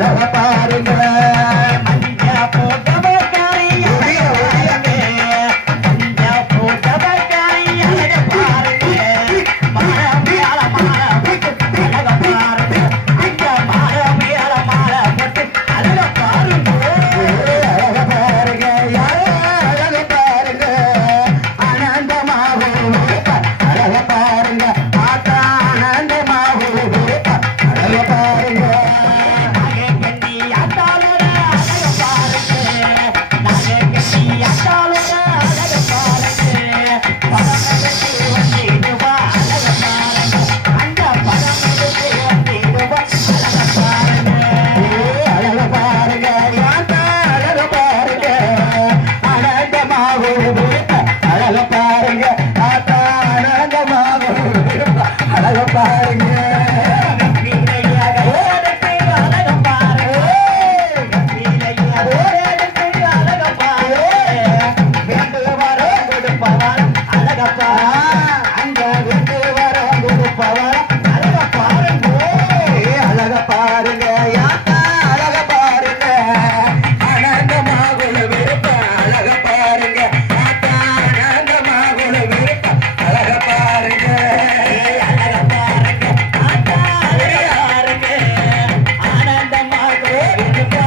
Yeah. போயிருப்பா